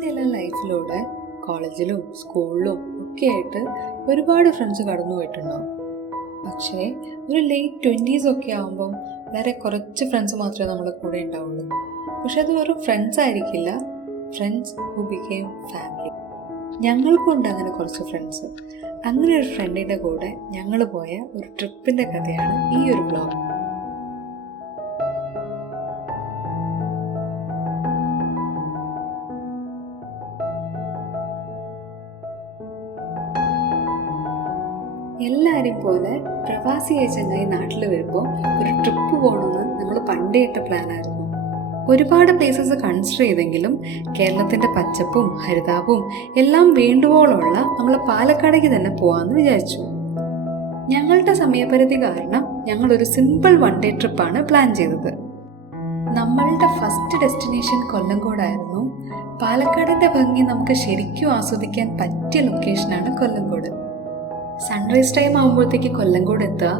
നമ്മളുടെ എല്ലാം ലൈഫിലൂടെ കോളേജിലും സ്കൂളിലും ഒക്കെ ആയിട്ട് ഒരുപാട് ഫ്രണ്ട്സ് കടന്നു പോയിട്ടുണ്ടാവും. പക്ഷേ ഒരു ലേറ്റ് 20s ഒക്കെ ആകുമ്പം വളരെ കുറച്ച് ഫ്രണ്ട്സ് മാത്രമേ നമ്മുടെ കൂടെ ഉണ്ടാവുള്ളൂ. പക്ഷെ അത് വെറും ഫ്രണ്ട്സ് ആയിരിക്കില്ല, ഫ്രണ്ട്സ് ഹു ബിക്കെയിം ഫാമിലി. ഞങ്ങൾക്കുണ്ട് അങ്ങനെ കുറച്ച് ഫ്രണ്ട്സ്. അങ്ങനെ ഒരു ഫ്രണ്ടിൻ്റെ കൂടെ ഞങ്ങൾ പോയ ഒരു ട്രിപ്പിൻ്റെ കഥയാണ് ഈ ഒരു വ്ലോഗ്. എല്ലാവരും പോലെ പ്രവാസിയായ ചങ്ങായി നാട്ടിൽ വരുമ്പോൾ ഒരു ട്രിപ്പ് പോകണമെന്ന് നമ്മൾ പണ്ടേ ഇട്ട പ്ലാനായിരുന്നു. ഒരുപാട് പ്ലേസസ് കൺസിഡർ ചെയ്തെങ്കിലും കേരളത്തിൻ്റെ പച്ചപ്പും ഹരിതാപവും എല്ലാം വേണ്ടുവോളമുള്ള നമ്മൾ പാലക്കാടേക്ക് തന്നെ പോകാമെന്ന് വിചാരിച്ചു. ഞങ്ങളുടെ സമയപരിധി കാരണം ഞങ്ങളൊരു സിമ്പിൾ 1 day ട്രിപ്പാണ് പ്ലാൻ ചെയ്തത്. നമ്മളുടെ ഫസ്റ്റ് ഡെസ്റ്റിനേഷൻ കൊല്ലങ്കോടായിരുന്നു. പാലക്കാടിൻ്റെ ഭംഗി നമുക്ക് ശരിക്കും ആസ്വദിക്കാൻ പറ്റിയ ലൊക്കേഷനാണ് കൊല്ലങ്കോട്. സൺറൈസ് ടൈം ആകുമ്പോഴത്തേക്ക് കൊല്ലങ്കോട് എത്തുക,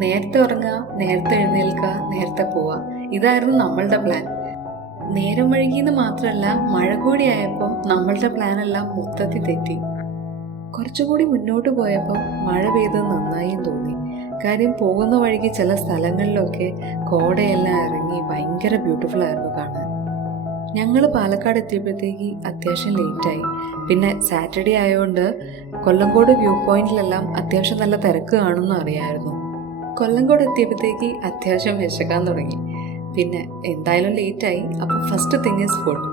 നേരത്തെ ഉറങ്ങുക, നേരത്തെ എഴുന്നേൽക്കുക, നേരത്തെ പോവുക, ഇതായിരുന്നു നമ്മളുടെ പ്ലാൻ. നേരം വൈകിയെന്ന് മാത്രമല്ല, മഴ കൂടി ആയപ്പോൾ നമ്മളുടെ പ്ലാനെല്ലാം മൊത്തത്തിൽ തെറ്റി. കുറച്ചുകൂടി മുന്നോട്ട് പോയപ്പോൾ മഴ പെയ്തത് നന്നായും തോന്നി. കാര്യം പോകുന്ന വഴിക്ക് ചില സ്ഥലങ്ങളിലൊക്കെ കോടയെല്ലാം ഇറങ്ങി ഭയങ്കര ബ്യൂട്ടിഫുൾ ആയിരുന്നു കാണാൻ. ഞങ്ങൾ പാലക്കാട് എത്തിയപ്പോഴത്തേക്ക് അത്യാവശ്യം ലേറ്റായി. പിന്നെ സാറ്റർഡേ ആയതുകൊണ്ട് കൊല്ലങ്കോട് വ്യൂ പോയിന്റിലെല്ലാം അത്യാവശ്യം നല്ല തിരക്ക് കാണുമെന്ന് അറിയാമായിരുന്നു. കൊല്ലങ്കോട് എത്തിയപ്പോഴത്തേക്ക് അത്യാവശ്യം വിശക്കാൻ തുടങ്ങി. പിന്നെ എന്തായാലും ലേറ്റായി, അപ്പോൾ ഫസ്റ്റ് തിങ് ഈസ് ഫുഡ്.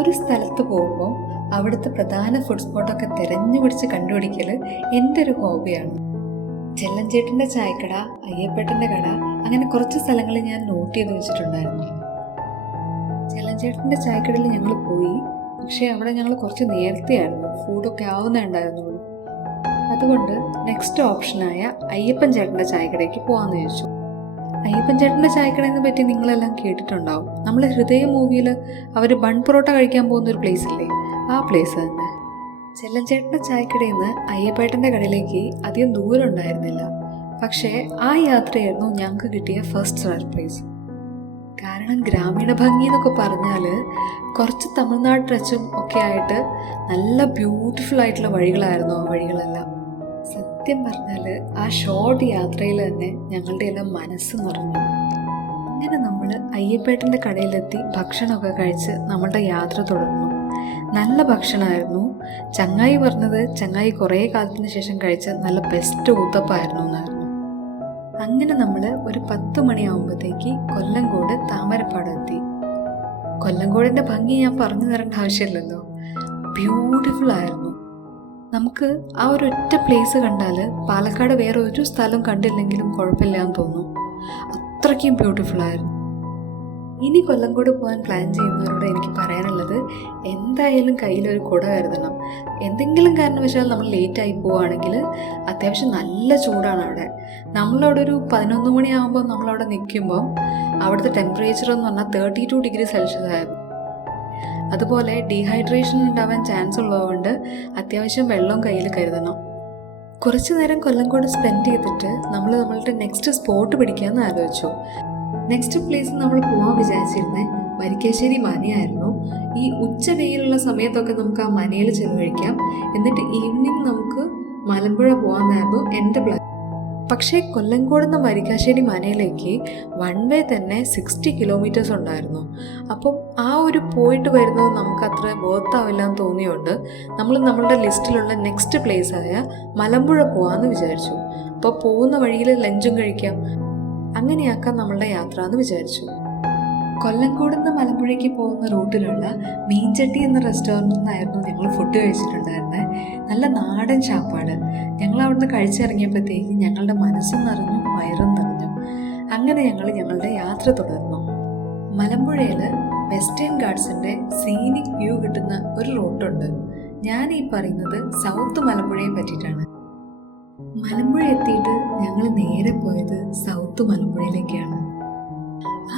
ഒരു സ്ഥലത്ത് പോകുമ്പോൾ അവിടുത്തെ പ്രധാന ഫുഡ് സ്പോട്ടൊക്കെ തിരഞ്ഞു പിടിച്ച് കണ്ടുപിടിക്കൽ എൻ്റെ ഒരു ഹോബിയാണ്. ചെല്ലഞ്ചേട്ടൻ്റെ ചായക്കട, അയ്യപ്പേട്ടൻ്റെ കട, അങ്ങനെ കുറച്ച് സ്ഥലങ്ങൾ ഞാൻ നോട്ട് ചെയ്ത് വെച്ചിട്ടുണ്ടായിരുന്നു. ചെല്ലഞ്ചേട്ടൻ്റെ ചായക്കടയിൽ ഞങ്ങൾ പോയി. പക്ഷേ അവിടെ ഞങ്ങൾ കുറച്ച് നേരത്തെയായിരുന്നു, ഫുഡൊക്കെ ആവുന്നേ ഉണ്ടായിരുന്നുള്ളൂ. അതുകൊണ്ട് നെക്സ്റ്റ് ഓപ്ഷനായ അയ്യപ്പൻ ചേട്ടൻ്റെ ചായക്കടയ്ക്ക് പോകാമെന്ന് ചോദിച്ചു. അയ്യപ്പൻ ചേട്ടൻ്റെ ചായക്കടയെന്ന് പറ്റി നിങ്ങളെല്ലാം കേട്ടിട്ടുണ്ടാവും. നമ്മൾ ഹൃദയ മൂവിയിൽ അവർ ബൺ പൊറോട്ട കഴിക്കാൻ പോകുന്ന ഒരു പ്ലേസ് ഇല്ലേ, ആ പ്ലേസ് തന്നെ. ചെല്ലഞ്ചേട്ടൻ്റെ ചായക്കടയിൽ നിന്ന് അയ്യപ്പേട്ടൻ്റെ കടയിലേക്ക് അധികം ദൂരം ഉണ്ടായിരുന്നില്ല. പക്ഷേ ആ യാത്രയായിരുന്നു ഞങ്ങൾക്ക് കിട്ടിയ ഫസ്റ്റ് സർപ്രൈസ്. കാരണം ഗ്രാമീണ ഭംഗി എന്നൊക്കെ പറഞ്ഞാൽ കുറച്ച് തമിഴ്നാട് ടച്ചും ഒക്കെ ആയിട്ട് നല്ല ബ്യൂട്ടിഫുൾ ആയിട്ടുള്ള വഴികളായിരുന്നു ആ വഴികളെല്ലാം. സത്യം പറഞ്ഞാൽ ആ ഷോർട്ട് യാത്രയിൽ തന്നെ ഞങ്ങളുടെ എല്ലാം മനസ്സ് നിറഞ്ഞു. അങ്ങനെ നമ്മൾ അയ്യപ്പേട്ടൻ്റെ കടയിലെത്തി ഭക്ഷണമൊക്കെ കഴിച്ച് നമ്മളുടെ യാത്ര തുടർന്നു. നല്ല ഭക്ഷണമായിരുന്നു. ചങ്ങായി പറഞ്ഞത് ചങ്ങായി കുറേ കാലത്തിന് ശേഷം കഴിച്ച നല്ല ബെസ്റ്റ് ഊത്തപ്പായിരുന്നു എന്നായിരുന്നു. അങ്ങനെ നമ്മൾ ഒരു 10 മണിയാകുമ്പോഴത്തേക്ക് കൊല്ലങ്കോട് താമരപ്പാടം എത്തി. കൊല്ലങ്കോടിൻ്റെ ഭംഗി ഞാൻ പറഞ്ഞു തരേണ്ട ആവശ്യമില്ലല്ലോ, ബ്യൂട്ടിഫുൾ ആയിരുന്നു. നമുക്ക് ആ ഒരു ഒറ്റ പ്ലേസ് കണ്ടാൽ പാലക്കാട് വേറെ ഒരു സ്ഥലം കണ്ടില്ലെങ്കിലും കുഴപ്പമില്ല എന്ന് തോന്നും, അത്രയ്ക്കും ബ്യൂട്ടിഫുൾ ആയിരുന്നു. ഇനി കൊല്ലങ്കോട് പോകാൻ പ്ലാൻ ചെയ്യുന്നവരോട് എനിക്ക് പറയാനുള്ളത്, എന്തായാലും കയ്യിലൊരു കുട കരുതണം. എന്തെങ്കിലും കാരണവശാൽ നമ്മൾ ലേറ്റായി പോവുകയാണെങ്കിൽ അത്യാവശ്യം നല്ല ചൂടാണ് അവിടെ. നമ്മളവിടെ ഒരു 11 മണിയാകുമ്പോൾ നമ്മളവിടെ നിൽക്കുമ്പോൾ അവിടുത്തെ ടെമ്പറേച്ചർ എന്ന് പറഞ്ഞാൽ 32 ഡിഗ്രി സെൽഷ്യസ് ആയിരുന്നു. അതുപോലെ ഡീഹൈഡ്രേഷൻ ഉണ്ടാവാൻ ചാൻസ് ഉള്ളതുകൊണ്ട് അത്യാവശ്യം വെള്ളം കയ്യിൽ കരുതണം. കുറച്ച് നേരം കൊല്ലങ്കോട് സ്പെൻഡ് ചെയ്തിട്ട് നമ്മൾ നമ്മളുടെ നെക്സ്റ്റ് സ്പോട്ട് പിടിക്കാമെന്ന് ആലോചിച്ചു. നെക്സ്റ്റ് പ്ലേസ് നമ്മൾ പോകാൻ വിചാരിച്ചിരുന്നത് വരിക്കാശ്ശേരി മനയായിരുന്നു. ഈ ഉച്ച വെയിലുള്ള സമയത്തൊക്കെ നമുക്ക് ആ മനയിൽ ചെലവഴിക്കാം, എന്നിട്ട് ഈവനിങ് നമുക്ക് മലമ്പുഴ പോകാമെന്നായിരുന്നു എൻ്റെ പ്ലാൻ. പക്ഷേ കൊല്ലങ്കോട് നിന്ന് വരിക്കാശ്ശേരി മനയിലേക്ക് 1 way തന്നെ 60 കിലോമീറ്റേഴ്സ് ഉണ്ടായിരുന്നു. അപ്പം ആ ഒരു പോയിട്ട് വരുന്നത് നമുക്ക് അത്ര വർത്താവില്ല എന്ന് തോന്നിയോണ്ട് നമ്മൾ നമ്മളുടെ ലിസ്റ്റിലുള്ള നെക്സ്റ്റ് പ്ലേസ് ആയ മലമ്പുഴ പോകാമെന്ന് വിചാരിച്ചു. അപ്പോൾ പോകുന്ന വഴിയിൽ ലഞ്ചും കഴിക്കാം, അങ്ങനെയാക്കാം നമ്മളുടെ യാത്ര എന്ന് വിചാരിച്ചു. കൊല്ലങ്കോട് നിന്ന് മലമ്പുഴയ്ക്ക് പോകുന്ന റൂട്ടിലുള്ള മീൻചട്ടി എന്ന റെസ്റ്റോറൻറ്റിൽ നിന്നായിരുന്നു ഞങ്ങൾ ഫുഡ് കഴിച്ചിട്ടുണ്ടായിരുന്നത്. നല്ല നാടൻ ചാപ്പാട്. ഞങ്ങൾ അവിടുന്ന് കഴിച്ചിറങ്ങിയപ്പോഴത്തേക്ക് ഞങ്ങളുടെ മനസ്സും നിറഞ്ഞു, വയറും നിറഞ്ഞു. അങ്ങനെ ഞങ്ങൾ ഞങ്ങളുടെ യാത്ര തുടർന്നു. മലമ്പുഴയിൽ വെസ്റ്റേൺ ഗാർഡ്സിൻ്റെ സീനിക് വ്യൂ കിട്ടുന്ന ഒരു റൂട്ടുണ്ട്. ഞാൻ ഈ പറയുന്നത് സൗത്ത് മലമ്പുഴയെ പറ്റിയിട്ടാണ്. മലമ്പുഴ എത്തിയിട്ട് ഞങ്ങൾ നേരെ പോയത് സൗത്ത് മലമ്പുഴയിലേക്കാണ്.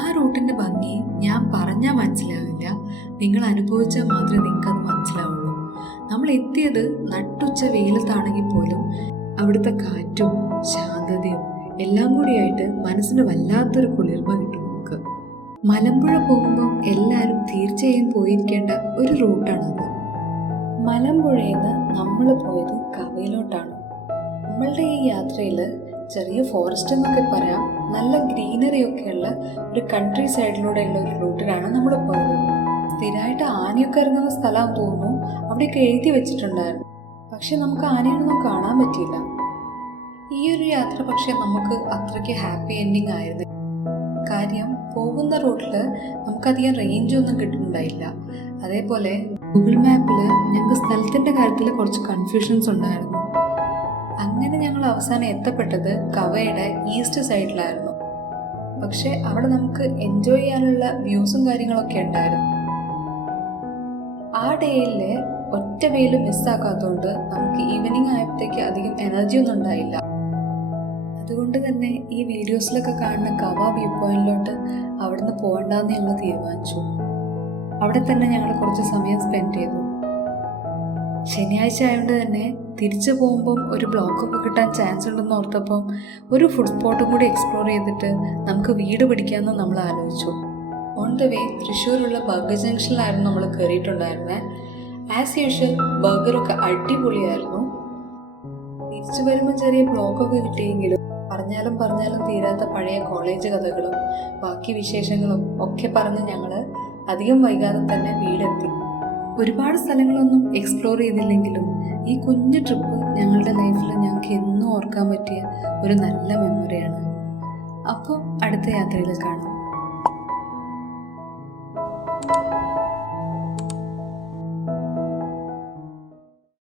ആ റൂട്ടിൻ്റെ ഭംഗി ഞാൻ പറഞ്ഞാൽ മനസ്സിലാവില്ല, നിങ്ങൾ അനുഭവിച്ചാൽ മാത്രമേ നിങ്ങൾക്കത് മനസ്സിലാവുള്ളൂ. നമ്മൾ എത്തിയത് നട്ടുച്ച വെയിലത്താണെങ്കിൽ പോലും അവിടുത്തെ കാറ്റും ശാന്തതയും എല്ലാം കൂടിയായിട്ട് മനസ്സിന് വല്ലാത്തൊരു കുളിർമ കിട്ടും നമുക്ക്. മലമ്പുഴ പോകുമ്പോൾ എല്ലാവരും തീർച്ചയായും പോയിരിക്കേണ്ട ഒരു റൂട്ടാണത്. മലമ്പുഴയിൽ നിന്ന് നമ്മൾ പോയത് കവയിലോട്ടാണ്. നമ്മളുടെ ഈ യാത്രയിൽ ചെറിയ ഫോറസ്റ്റ് എന്നൊക്കെ പറയാം, നല്ല ഗ്രീനറി ഒക്കെയുള്ള ഒരു കൺട്രി സൈഡിലൂടെയുള്ള ഒരു റൂട്ടിലാണ് നമ്മൾ പോയത്. സ്ഥിരമായിട്ട് ആനയൊക്കെ ഇറങ്ങുന്ന സ്ഥലമാണെന്ന് തോന്നുന്നു, അവിടെയൊക്കെ എഴുതി വെച്ചിട്ടുണ്ടായിരുന്നു. പക്ഷെ നമുക്ക് ആനയൊന്നും കാണാൻ പറ്റിയില്ല. ഈ ഒരു യാത്ര പക്ഷെ നമുക്ക് അത്രയ്ക്ക് ഹാപ്പി എൻഡിങ് ആയിരുന്നു. കാര്യം പോകുന്ന റൂട്ടിൽ നമുക്കധികം റേഞ്ചൊന്നും കിട്ടുന്നുണ്ടായില്ല. അതേപോലെ ഗൂഗിൾ മാപ്പിൽ ഞങ്ങൾക്ക് സ്ഥലത്തിൻ്റെ കാര്യത്തിൽ കുറച്ച് കൺഫ്യൂഷൻസ് ഉണ്ടായിരുന്നു. അങ്ങനെ ഞങ്ങൾ അവസാനം എത്തപ്പെട്ടത് കവയുടെ ഈസ്റ്റ് സൈഡിലായിരുന്നു. പക്ഷെ അവിടെ നമുക്ക് എൻജോയ് ചെയ്യാനുള്ള വ്യൂസും കാര്യങ്ങളൊക്കെ ഉണ്ടായിരുന്നു. ആ ഡേയിലെ ഒറ്റ വെയിൽ മിസ്സാക്കാത്തതുകൊണ്ട് നമുക്ക് ഈവനിങ് ആയപ്പോഴത്തേക്ക് അധികം എനർജി ഒന്നും ഉണ്ടായില്ല. അതുകൊണ്ട് തന്നെ ഈ വീഡിയോസിലൊക്കെ കാണുന്ന കവ വ്യൂ പോയിന്റിലോട്ട് അവിടുന്ന് പോകണ്ടെന്ന് ഞങ്ങൾ തീരുമാനിച്ചു. അവിടെ തന്നെ ഞങ്ങൾ കുറച്ച് സമയം സ്പെൻഡ് ചെയ്തു. ശനിയാഴ്ച ആയതുകൊണ്ട് തന്നെ തിരിച്ചു പോകുമ്പം ഒരു ബ്ലോക്കൊക്കെ കിട്ടാൻ ചാൻസ് ഉണ്ടെന്ന് ഓർത്തപ്പം ഒരു ഫുഡ് സ്പോട്ടും കൂടി എക്സ്പ്ലോർ ചെയ്തിട്ട് നമുക്ക് വീട് പിടിക്കാമെന്ന് നമ്മൾ ആലോചിച്ചു. ഓൺ ദ വേ തൃശ്ശൂരുള്ള ബർഗർ ജംഗ്ഷനിലായിരുന്നു നമ്മൾ കയറിയിട്ടുണ്ടായിരുന്നത്. ആസ് യൂഷ്വൽ ബർഗറൊക്കെ അടിപൊളിയായിരുന്നു. തിരിച്ചു വരുമ്പോൾ ചെറിയ ബ്ലോക്കൊക്കെ കിട്ടിയെങ്കിലും പറഞ്ഞാലും തീരാത്ത പഴയ കോളേജ് കഥകളും ബാക്കി വിശേഷങ്ങളും ഒക്കെ പറഞ്ഞ് ഞങ്ങൾ അധികം വൈകാതെ തന്നെ വീടെത്തി. ഒരുപാട് സ്ഥലങ്ങളൊന്നും എക്സ്പ്ലോർ ചെയ്തില്ലെങ്കിലും ഈ കുഞ്ഞു ട്രിപ്പ് ഞങ്ങളുടെ ലൈഫിൽ ഞങ്ങൾക്ക് എന്നും ഓർക്കാൻ പറ്റിയ ഒരു നല്ല മെമ്മറിയാണ്. അപ്പോൾ അടുത്ത യാത്രയിൽ കാണാം.